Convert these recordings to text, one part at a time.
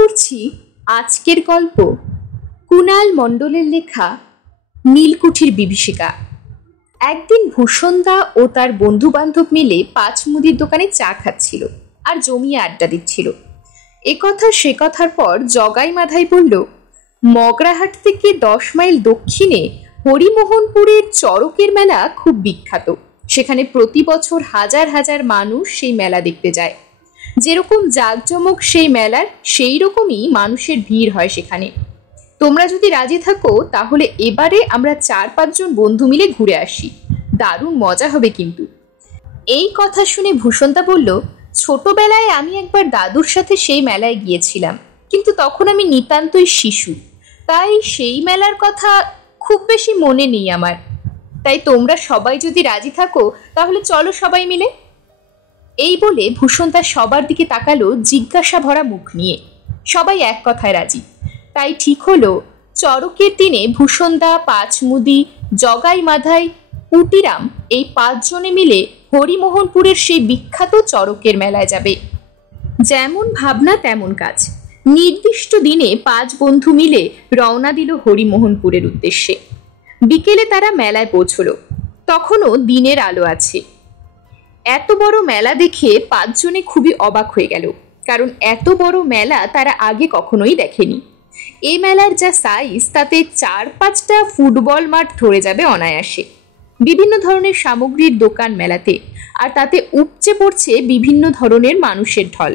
করছি আজকের গল্প কুণাল মণ্ডলের লেখা নীলকুঠির বিভীষিকা। একদিন ভূষণদা ও তার বন্ধু বান্ধব মিলে পাঁচ মুদির দোকানে চা খাচ্ছিল আর জমিয়ে আড্ডা দিচ্ছিল। এ কথা সে কথার পর জগাই মাধাই বলল, মগরাহাট থেকে 10 মাইল দক্ষিণে হরিমোহনপুরের চড়কের মেলা খুব বিখ্যাত। সেখানে প্রতি বছর হাজার হাজার মানুষ সেই মেলা দেখতে যায়। যেরকম জাঁকজমক সেই মেলার, সেই রকমই মানুষের ভিড় হয় সেখানে। তোমরা যদি রাজি থাকো তাহলে এবারে আমরা 4-5 জন বন্ধু মিলে ঘুরে আসি, দারুণ মজা হবে কিন্তু। এই কথা শুনে ভূষণদা বলল, ছোটবেলায় আমি একবার দাদুর সাথে সেই মেলায় গিয়েছিলাম, কিন্তু তখন আমি নিতান্তই শিশু, তাই সেই মেলার কথা খুব বেশি মনে নেই আমার। তাই তোমরা সবাই যদি রাজি থাকো তাহলে চলো সবাই মিলে। এই বলে ভূষণদা সবার দিকে তাকালো জিজ্ঞাসা ভরা মুখ নিয়ে। সবাই এক কথায় রাজি। তাই ঠিক হলো চড়কের দিনে ভূষণদা, পাঁচমুদি, জগাই মাধাই, পুটিরাম এই 5 জনে মিলে হরিমোহনপুরের সেই বিখ্যাত চড়কের মেলায় যাবে। যেমন ভাবনা তেমন কাজ। নির্দিষ্ট দিনে 5 বন্ধু মিলে রওনা দিল হরিমোহনপুরের উদ্দেশ্যে। বিকেলে তারা মেলায় পৌঁছলো। তখনও দিনের আলো আছে। এত বড় মেলা দেখে 5 জনে খুবই অবাক হয়ে গেল, কারণ এত বড় মেলা তারা আগে কখনোই দেখেনি। এই মেলার যা সাইজ, তাতে 4-5টা ফুটবল মাঠ ধরে যাবে অনায়াসে। বিভিন্ন ধরনের সামগ্রীর দোকান মেলাতে, আর তাতে উপচে পড়ছে বিভিন্ন ধরনের মানুষের ঢল।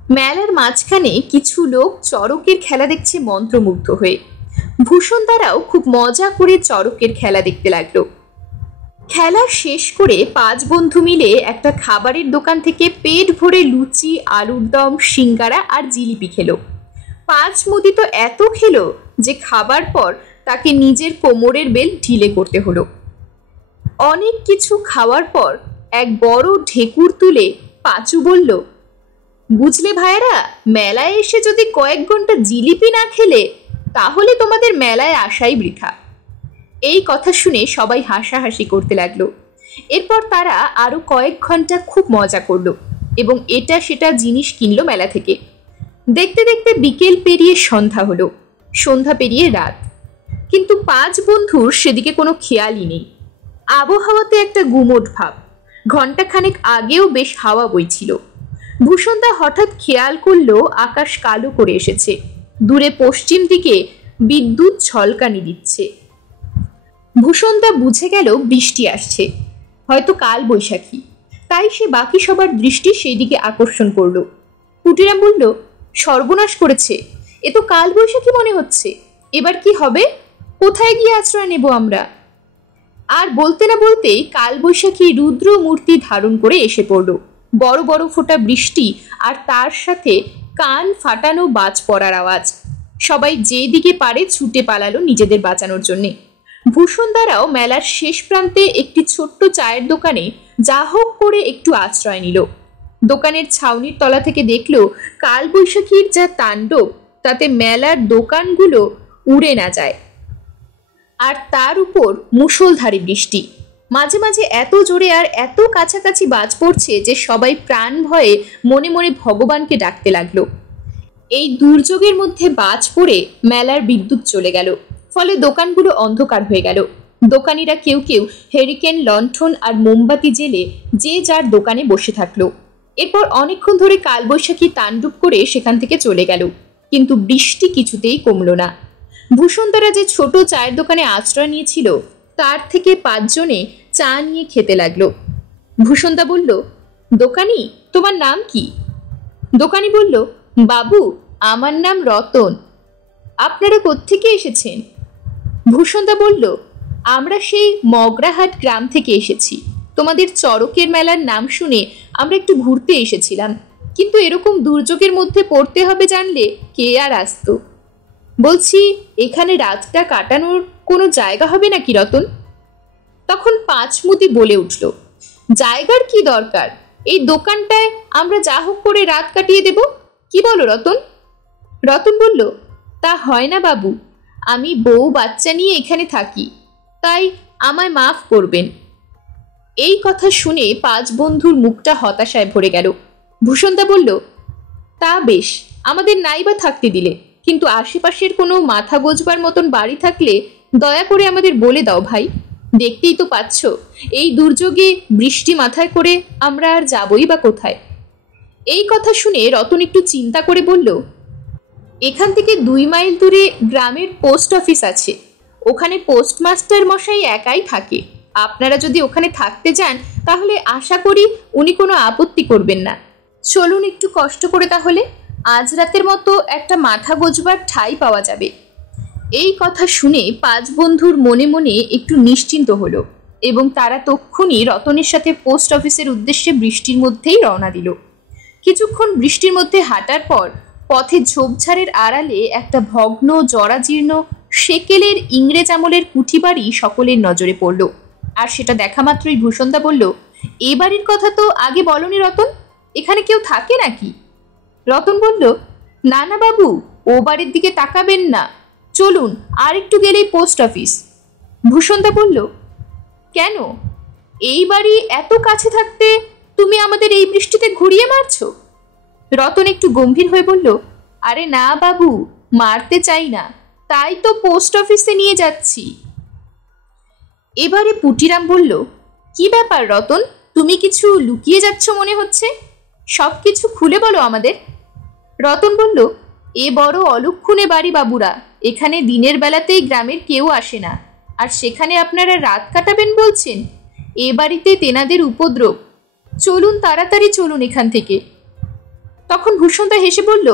মেলার মাঝখানে কিছু লোক চড়কের খেলা দেখছে মন্ত্রমুগ্ধ হয়ে। ভূষণদারাও খুব মজা করে চড়কের খেলা দেখতে লাগলো। খেলা শেষ করে 5 বন্ধু মিলে একটা খাবারের দোকান থেকে পেট ভরে লুচি, আলুর দম, সিঙ্গারা আর জিলিপি খেলো। 5 মুদি তো এত খেলো যে খাবার পর তাকে নিজের কোমরের বেল ঢিলে করতে হলো। অনেক কিছু খাওয়ার পর এক বড় ঢেকুর তুলে পাঁচু বলল, বুঝলে ভাইয়েরা, মেলায় এসে যদি কয়েক ঘন্টা জিলিপি না খেলে তাহলে তোমাদের মেলায় আসাই বৃথা। এই কথা শুনে সবাই হাসাহাসি করতে লাগলো। এরপর তারা আরো কয়েক ঘন্টা খুব মজা করলো এবং এটা সেটা জিনিস কিনলো মেলা থেকে। দেখতে দেখতে বিকেল পেরিয়ে সন্ধ্যা হলো, সন্ধ্যা পেরিয়ে রাত। কিন্তু 5 বন্ধুর সেদিকে কোনো খেয়ালই নেই। আবহাওয়াতে একটা গুমোট ভাব। ঘণ্টাখানেক আগেও বেশ হাওয়া বইছিল। ভূষণদা হঠাৎ খেয়াল করলো আকাশ কালো করে এসেছে। দূরে পশ্চিম দিকে বিদ্যুৎ ঝলকানি দিচ্ছে। ভূষণদা বুঝে গেল বৃষ্টি আসছে, হয়তো কাল বৈশাখী। তাই সে বাকি সবার দৃষ্টি সেই দিকে আকর্ষণ করলো। পুটিরাম বলল, সর্বনাশ করেছে, এ তো কাল বৈশাখী মনে হচ্ছে। এবার কি হবে? কোথায় গিয়ে আশ্রয় নেব আমরা? আর বলতে না বলতেই কাল বৈশাখী রুদ্র মূর্তি ধারণ করে এসে পড়ল। বড় বড় ফোঁটা বৃষ্টি আর তার সাথে কান ফাটানো বাজ পড়ার আওয়াজ। সবাই যেদিকে পারে ছুটে পালালো নিজেদের বাঁচানোর জন্যে। ভূষণদারাও মেলার শেষ প্রান্তে একটি ছোট্ট চায়ের দোকানে যা হোক করে একটু আশ্রয় নিল। দোকানের ছাউনির তলা থেকে দেখলো কাল বৈশাখীর যা তাণ্ডব, তাতে মেলার দোকানগুলো উড়ে না যায়। আর তার উপর মুষলধারে বৃষ্টি। মাঝে মাঝে এত জোরে আর এত কাছাকাছি বাজ পড়ছে যে সবাই প্রাণ ভয়ে মনে মনে ভগবানকে ডাকতে লাগলো। এই দুর্যোগের মধ্যে বাজ পড়ে মেলার বিদ্যুৎ চলে গেল। ফলে দোকানগুলো অন্ধকার হয়ে গেল। দোকানিরা কেউ কেউ হেরিকেন, লণ্ঠন আর মোমবাতি জেলে যে যার দোকানে বসে থাকলো। এরপর অনেকক্ষণ ধরে কালবৈশাখী তাণ্ডব করে সেখান থেকে চলে গেল, কিন্তু বৃষ্টি কিছুতেই কমলো না। ভূষণদারা যে ছোট চায়ের দোকানে আশ্রয় নিয়েছিল তার থেকে 5 জনে চা নিয়ে খেতে লাগলো। ভূষণদা বলল, দোকানি, তোমার নাম কি? দোকানি বলল, বাবু, আমার নাম রতন। আপনারা কোত্থেকে এসেছেন? ভূষণদা বলল, আমরা সেই মগরাহাট গ্রাম থেকে এসেছি। তোমাদের চড়কের মেলার নাম শুনে আমরা একটু ঘুরতে এসেছিলাম, কিন্তু এরকম দুর্যোগের মধ্যে পড়তে হবে জানলে কে আর আসতো। বলছি, এখানে রাতটা কাটানোর কোনো জায়গা হবে নাকি রতন? তখন পাঁচমুদি বলে উঠল, জায়গার কি দরকার, এই দোকানটায় আমরা যা হোক করে রাত কাটিয়ে দেব। কি বলো রতন? রতন বলল, তা হয় না বাবু, আমি বউ বাচ্চা নিয়ে এখানে থাকি, তাই আমায় মাফ করবেন। এই কথা শুনে 5 বন্ধুর মুখটা হতাশায় ভরে গেল। ভূষণদা বলল, তা বেশ, আমাদের নাইবা থাকতে দিলে, কিন্তু আশেপাশের কোনো মাথা গোজবার মতন বাড়ি থাকলে দয়া করে আমাদের বলে দাও ভাই। দেখতেই তো পাচ্ছ, এই দুর্যোগে বৃষ্টি মাথায় করে আমরা আর যাবই বা কোথায়। এই কথা শুনে রতন একটু চিন্তা করে বলল, এখান থেকে 2 মাইল দূরে গ্রামের পোস্ট অফিস আছে, ওখানে পোস্টমাস্টার মশাই একাই থাকে। আপনারা যদি ওখানে থাকতে যান তাহলে আশা করি উনি কোনো আপত্তি করবেন না। চলুন একটু কষ্ট করে, তাহলে আজ রাতের মতো একটা মাথা গোজবার ঠাঁই পাওয়া যাবে। এই কথা শুনে 5 বন্ধুর মনে মনে একটু নিশ্চিন্ত হলো এবং তারা তক্ষুনি রতনের সাথে পোস্ট অফিসের উদ্দেশ্যে বৃষ্টির মধ্যেই রওনা দিল। কিছুক্ষণ বৃষ্টির মধ্যে হাঁটার পর পথে ঝোপঝাড়ের আড়ালে একটা ভগ্ন জরাজীর্ণ সেকেলের ইংরেজ আমলের কুঠি বাড়ি সকলের নজরে পড়ল। আর সেটা দেখা মাত্রই ভূষণদা বলল, এ বাড়ির কথা তো আগে বলনি রতন, এখানে কেউ থাকে নাকি? রতন বলল, না না বাবু, ও বাড়ির দিকে তাকাবেন না, চলুন আর একটু গেলেই পোস্ট অফিস। ভূষণদা বলল, কেন, এই বাড়ি এত কাছে থাকতে তুমি আমাদের এই বৃষ্টিতে ঘুরিয়ে মারছো? রতন একটু গম্ভীর হয়ে বলল, আরে না বাবু, মারতে চাই না, তাই তো পোস্ট অফিসে নিয়ে যাচ্ছি। এবারে পুটিরাম বলল, কি ব্যাপার রতন, তুমি কিছু লুকিয়ে যাচ্ছ মনে হচ্ছে, সব কিছু খুলে বলো আমাদের। রতন বলল, এ বড় অলক্ষণে বাড়ি বাবুরা, এখানে দিনের বেলাতেই গ্রামের কেউ আসে না, আর সেখানে আপনারা রাত কাটাবেন বলছেন? এ বাড়িতে তেনাদের উপদ্রব, চলুন তাড়াতাড়ি চলুন এখান থেকে। তখন ভূষণদা হেসে বলল,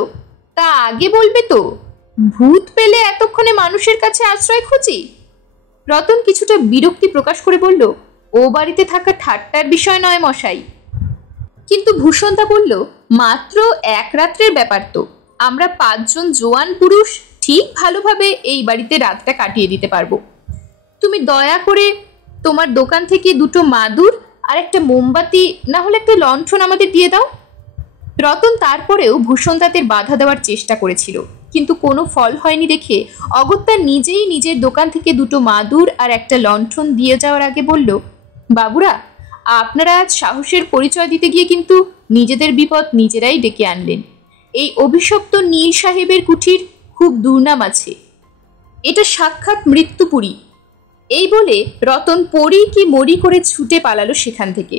তা আগে বলবে তো, ভূত পেলে এতক্ষণে মানুষের কাছে আশ্রয় খুঁজি? রতন কিছুটা বিরক্তি প্রকাশ করে বলল, ও বাড়িতে থাকা ঠাট্টার বিষয় নয় মশাই। কিন্তু ভূষণদা বলল, মাত্র 1 রাত্রের ব্যাপার তো, আমরা 5 জন জোয়ান পুরুষ ঠিক ভালোভাবে এই বাড়িতে রাতটা কাটিয়ে দিতে পারবো। তুমি দয়া করে তোমার দোকান থেকে 2টো মাদুর আর একটা মোমবাতি, না হলে একটা লণ্ঠন আমাদের দিয়ে দাও। রতন তারপরেও ভূষণদাদের বাধা দেওয়ার চেষ্টা করেছিল, কিন্তু কোনো ফল হয়নি দেখে অগত্যা নিজেই নিজের দোকান থেকে 2টো মাদুর আর একটা লণ্ঠন দিয়ে যাওয়ার আগে বলল, বাবুরা, আপনারা আজ সাহসের পরিচয় দিতে গিয়ে কিন্তু নিজেদের বিপদ নিজেরাই ডেকে আনলেন। এই অভিশপ্ত নীল সাহেবের কুঠির খুব দুর্নাম আছে, এটা সাক্ষাৎ মৃত্যুপুরী। এই বলে রতন পড়ি কি মরি করে ছুটে পালালো সেখান থেকে।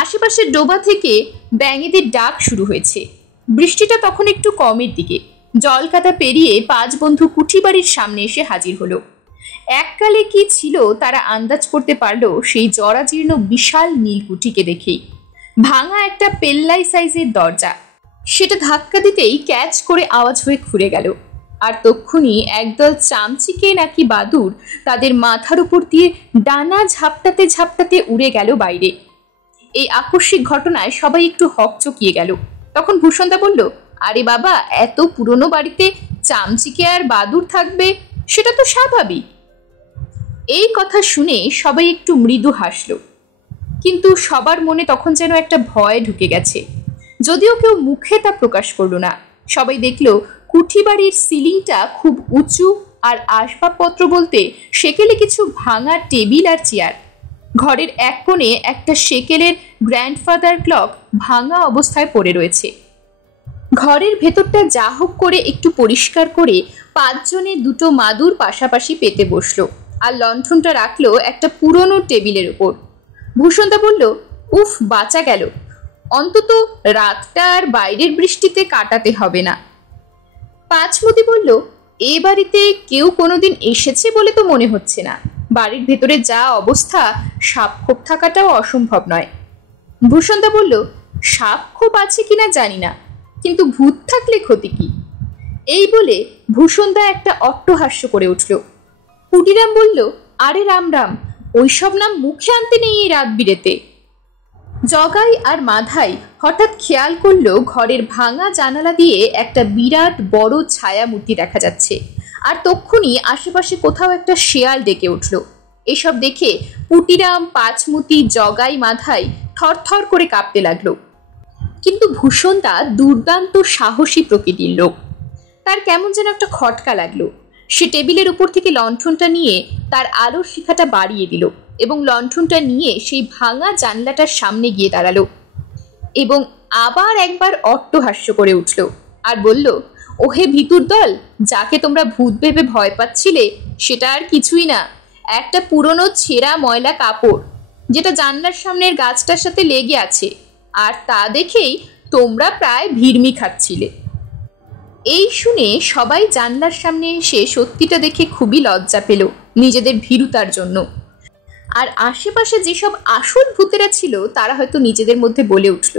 আশেপাশের ডোবা থেকে ব্যাঙেদের ডাক শুরু হয়েছে। বৃষ্টিটা তখন একটু কমের দিকে। জলকাদা পেরিয়ে 5 বন্ধু কুঠি বাড়ির সামনে এসে হাজির হলো। এককালে কি ছিল তারা আন্দাজ করতে পারল সেই জরাজীর্ণ বিশাল নীলকুঠিকে দেখেই। ভাঙা একটা পেল্লাই সাইজের দরজা, সেটা ধাক্কা দিতেই ক্যাচ করে আওয়াজ হয়ে খুলে গেল। আর তক্ষুনি একদল চামচিকে নাকি বাদুর তাদের মাথার উপর দিয়ে ডানা ঝাপটাতে ঝাপটাতে উড়ে গেল বাইরে। এই আকস্মিক ঘটনায় সবাই একটু হকচকিয়ে গেল। তখন ভূষণদা বলল, আরে বাবা, এত পুরনো বাড়িতে চামচিকে আর বাদুর থাকবে, সেটা তো স্বাভাবিক। এই কথা শুনে সবাই একটু মৃদু হাসল, কিন্তু সবার মনে তখন যেন একটা ভয় ঢুকে গেছে, যদিও কেউ মুখে তা প্রকাশ করল না। সবাই দেখল কুঠি বাড়ির সিলিংটা খুব উঁচু, আর আসবাবপত্র বলতে সেকেলে কিছু ভাঙা টেবিল আর চেয়ার। ঘরের এক কোণে একটা সেকেলের গ্র্যান্ডফাদার ক্লক ভাঙা অবস্থায় পড়ে রয়েছে। ঘরের ভেতরটা যা হোক করে একটু পরিষ্কার করে 5 জনে 2টো মাদুর পাশাপাশি পেতে বসলো, আর লণ্ঠনটা রাখলো একটা পুরনো টেবিলের উপর। ভূষণদা বলল, উফ, বাঁচা গেল, অন্তত রাতটা আর বাইরের বৃষ্টিতে কাটাতে হবে না। পাঁচমতি বলল, এ বাড়িতে কেউ কোনোদিন এসেছে বলে তো মনে হচ্ছে না, বাড়ির ভেতরে যা অবস্থা, সাপখোপ থাকাটাও অসম্ভব নয়। ভূষণদা বলল, সাপখোপ আছে কিনা জানি না, কিন্তু ভূত থাকলে ক্ষতি কি? এই বলে ভূষণদা একটা অট্টহাস্য করে উঠল। পুটিরাম বলল, আরে রাম রাম, ওইসব নাম মুখে আনতে নেই এই রাত বিরেতে। জগাই আর মাধাই হঠাৎ খেয়াল করলো ঘরের ভাঙা জানালা দিয়ে একটা বিরাট বড় ছায়ামূর্তি দেখা যাচ্ছে, আর তক্ষুনি আশেপাশে কোথাও একটা শেয়াল ডেকে উঠল। এসব দেখে পুটিরাম, পাঁচমুতি, জগাই, মাধাই থরথর করে কাঁপতে লাগলো। কিন্তু ভূষণদা দুর্দান্ত সাহসী প্রকৃতির লোক, তার কেমন যেন একটা খটকা লাগলো। সে টেবিলের উপর থেকে লণ্ঠনটা নিয়ে তার আলোর শিখাটা বাড়িয়ে দিল এবং লণ্ঠনটা নিয়ে সেই ভাঙা জানলাটার সামনে গিয়ে দাঁড়ালো এবং আবার একবার অট্টহাস্য করে উঠল। আর বলল, ওহে ভিতুর দল, যাকে তোমরা ভূত ভেবে ভয় পাচ্ছিলে সেটা আর কিছুই না, একটা পুরনো ছেঁড়া ময়লা কাপড় যেটা জানলার সামনের গাছটার সাথে লেগে আছে, আর তা দেখেই তোমরা প্রায় ভিড়মি খাচ্ছিলে। এই শুনে সবাই জানলার সামনে এসে সত্যিটা দেখে খুবই লজ্জা পেল নিজেদের ভীরুতার জন্য। আর আশেপাশে যেসব আসল ভূতেরা ছিল তারা হয়তো নিজেদের মধ্যে বলে উঠল,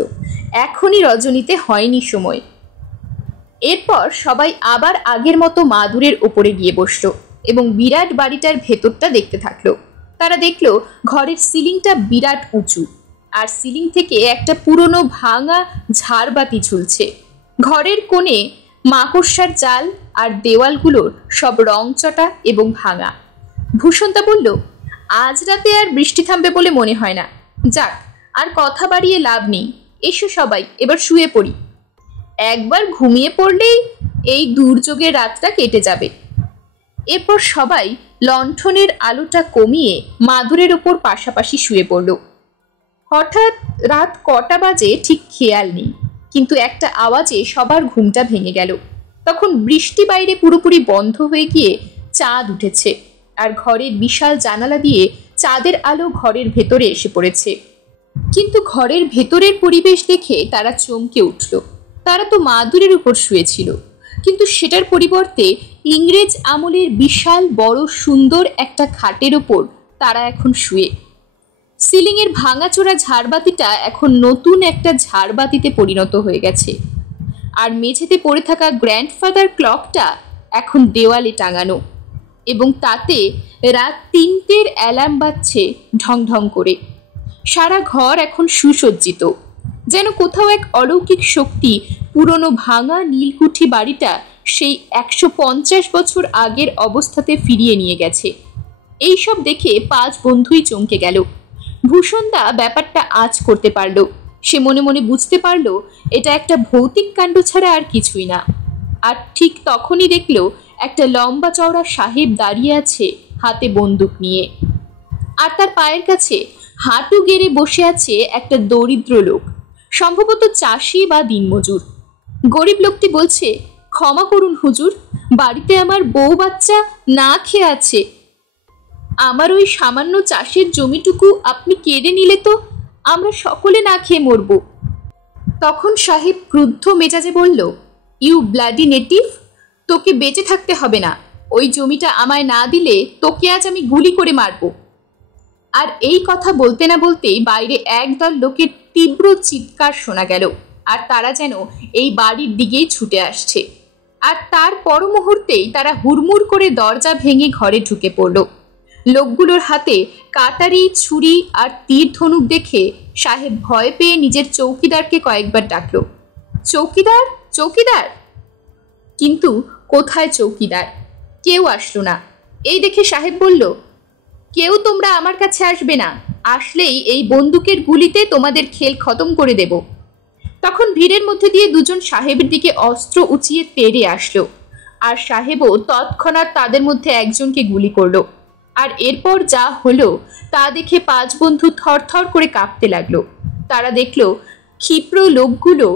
এখনই রজনীতে হয়নি সময়। এরপর সবাই আবার আগের মতো মাদুরের ওপরে গিয়ে বসল এবং বিরাট বাড়িটার ভেতরটা দেখতে থাকলো। তারা দেখলো ঘরের সিলিংটা বিরাট উঁচু, আর সিলিং থেকে একটা পুরনো ভাঙা ঝাড়বাতি ঝুলছে। ঘরের কোণে মাকড়সার জাল, আর দেওয়ালগুলোর সব রংচটা এবং ভাঙা। ভূষণতা বলল, আজ রাতে আর বৃষ্টি থামবে বলে মনে হয় না। যাক, আর কথা বাড়িয়ে লাভ নেই, এসো সবাই এবার শুয়ে পড়ি। একবার ঘুমিয়ে পড়লেই এই দুর্যোগের রাতটা কেটে যাবে। এরপর সবাই লণ্ঠনের আলোটা কমিয়ে মাদুরের ওপর পাশাপাশি শুয়ে পড়ল। হঠাৎ রাত কটা বাজে ঠিক খেয়াল নেই, কিন্তু একটা আওয়াজে সবার ঘুমটা ভেঙে গেল। তখন বৃষ্টি বাইরে পুরোপুরি বন্ধ হয়ে গিয়ে চাঁদ উঠেছে, আর ঘরের বিশাল জানালা দিয়ে চাঁদের আলো ঘরের ভেতরে এসে পড়েছে। কিন্তু ঘরের ভেতরের পরিবেশ দেখে তারা চমকে উঠল। তারা তো মাদুরের উপর শুয়েছিল, কিন্তু সেটার পরিবর্তে ইংরেজ আমলের বিশাল বড় সুন্দর একটা খাটের ওপর তারা এখন শুয়ে। সিলিংয়ের ভাঙাচোরা ঝাড়বাতিটা এখন নতুন একটা ঝাড়বাতিতে পরিণত হয়ে গেছে, আর মেঝেতে পড়ে থাকা গ্র্যান্ডফাদার ক্লকটা এখন দেওয়ালে টাঙানো, এবং তাতে রাত ৩টের অ্যালার্ম বাজছে ঢং ঢং করে। সারা ঘর এখন সুসজ্জিত, যেন কোথাও এক অলৌকিক শক্তি পুরনো ভাঙা নীলকুঠি বাড়িটা সেই ১৫০ বছর আগের অবস্থাতে ফিরিয়ে নিয়ে গেছে। এইসব দেখে ৫ বন্ধুই চমকে গেল। ভূষণদা ব্যাপারটা আঁচ করতে পারল। সে মনে মনে বুঝতে পারল এটা একটা ভৌতিক কাণ্ড ছাড়া আর কিছুই না। আর ঠিক তখনই দেখল একটা লম্বা চওড়া সাহেব দাঁড়িয়ে আছে হাতে বন্দুক নিয়ে, আর তার পায়ের কাছে হাঁটু গেড়ে বসে আছে একটা দরিদ্র লোক, সম্ভবত চাষি বা দিনমজুর। গরিব লোকটি বলছে, ক্ষমা করুন হুজুর, বাড়িতে আমার বউ বাচ্চা না খেয়ে আছে। আমার ওই সামান্য চাষের জমিটুকু আপনি কেড়ে নিলে তো আমরা সকলে না খেয়ে মরব। তখন সাহেব ক্রুদ্ধ মেজাজে বলল, ইউ ব্লাডি নেটিভ, তোকে বেঁচে থাকতে হবে না। ওই জমিটা আমায় না দিলে তোকে আজ আমি গুলি করে মারব। আর এই কথা বলতে না বলতেই বাইরে একদল লোকের তীব্র চিৎকার শোনা গেল, আর তারা যেন এই বাড়ির দিকেই ছুটে আসছে। আর তার পর মুহূর্তেই তারা হুড়মুড় করে দরজা ভেঙে ঘরে ঢুকে পড়ল। লোকগুলোর হাতে কাটারি, ছুরি আর তীর ধনুক দেখে সাহেব ভয় পেয়ে নিজের চৌকিদারকে কয়েকবার ডাকল, চৌকিদার, চৌকিদার। কিন্তু কোথায় চৌকিদার? কেউ আসলো না। এই দেখে সাহেব বলল, কেউ তোমরা আমার কাছে আসবে না, আসলেই এই বন্দুকের গুলিতে তোমাদের খেল খতম করে দেব। তখন ভিড়ের মধ্যে দিয়ে দুজন সাহেবের দিকে অস্ত্র উঁচিয়ে তেড়ে আসলো, আর সাহেবও তৎক্ষণাৎ তাদের মধ্যে একজনকে গুলি করলো। আর এরপর যা হলো তা দেখে ৫ বন্ধু থরথর করে কাঁপতে লাগলো। তারা দেখলো ক্ষিপ্র লোকগুলো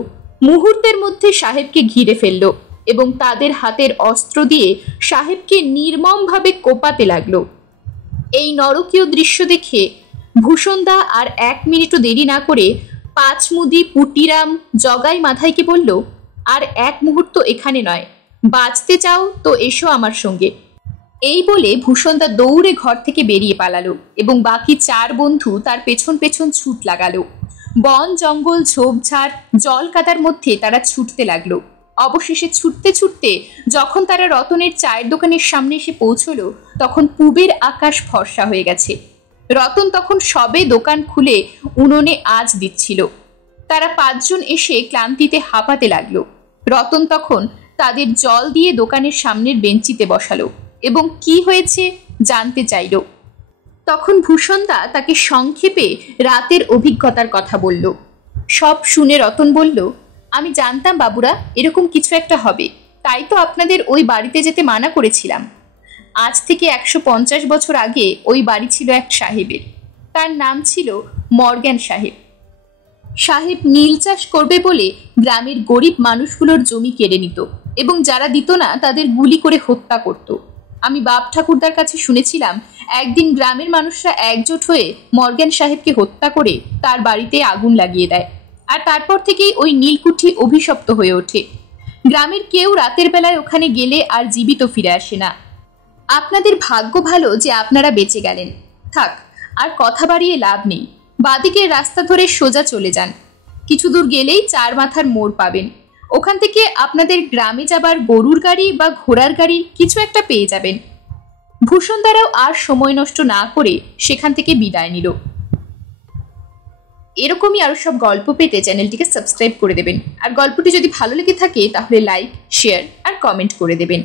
মুহূর্তের মধ্যে সাহেবকে ঘিরে ফেললো এবং তাদের হাতের অস্ত্র দিয়ে সাহেবকে নির্মমভাবে কোপাতে লাগলো। এই নরকীয় দৃশ্য দেখে ভূষণদা আর ১ মিনিটও দেরি না করে পাঁচমুদি, পুটিরাম, জগাই মাথাইকে বলল, আর ১ মুহূর্ত এখানে নয়, বাঁচতে চাও তো এসো আমার সঙ্গে। এই বলে ভূষণদা দৌড়ে ঘর থেকে বেরিয়ে পালালো এবং বাকি ৪ বন্ধু তার পেছন পেছন ছুট লাগালো। বন জঙ্গল, ঝোপঝাড়, জল কাদার মধ্যে তারা ছুটতে লাগলো। অবশেষে ছুটতে ছুটতে যখন তারা রতনের চায়ের দোকানের সামনে এসে পৌঁছলো, তখন পূবের আকাশ ফর্সা হয়ে গেছে। রতন তখন সবে দোকান খুলে উনুনে আঁচ দিচ্ছিল। তারা ৫ জন এসে ক্লান্তিতে হাঁপাতে লাগলো। রতন তখন তাদের জল দিয়ে দোকানের সামনের বেঞ্চিতে বসালো এবং কি হয়েছে জানতে চাইল। তখন ভূষণদা তাকে সংক্ষেপে রাতের অভিজ্ঞতার কথা বলল। সব শুনে রতন বলল, আমি জানতাম বাবুরা এরকম কিছু একটা হবে, তাই তো আপনাদের ওই বাড়িতে যেতে মানা করেছিলাম। আজ থেকে ১৫০ বছর আগে ওই বাড়ি ছিল এক সাহেবের, তার নাম ছিল মর্গ্যান সাহেব। সাহেব নীল চাষ করবে বলে গ্রামের গরিব মানুষগুলোর জমি কেড়ে নিত এবং যারা দিত না তাদের গুলি করে হত্যা করত। আমি বাপ ঠাকুরদার কাছে শুনেছিলাম একদিন গ্রামের মানুষরা একজোট হয়ে মর্গ্যান সাহেবকে হত্যা করে তার বাড়িতে আগুন লাগিয়ে দেয়, আর তারপর থেকেই ওই নীলকুঠি অভিশপ্ত হয়ে ওঠে। গ্রামের কেউ রাতের বেলায় ওখানে গেলে আর জীবিত ফিরে আসে না। আপনাদের ভাগ্য ভালো যে আপনারা বেঁচে গেলেন। থাক, আর কথা বাড়িয়ে লাভ নেই। বাঁদিকের রাস্তা ধরে সোজা চলে যান। কিছু দূর গেলেই 4 মাথার মোড় পাবেন। ওখান থেকে আপনাদের গ্রামে যাবার গরুর গাড়ি বা ঘোড়ার গাড়ি কিছু একটা পেয়ে যাবেন। ভূষণদারাও আর সময় নষ্ট না করে সেখান থেকে বিদায় নিল। এরকমই আরো সব গল্প পেতে চ্যানেলটিকে সাবস্ক্রাইব করে দেবেন, আর গল্পটি যদি ভালো লেগে থাকে তাহলে লাইক, শেয়ার আর কমেন্ট করে দেবেন।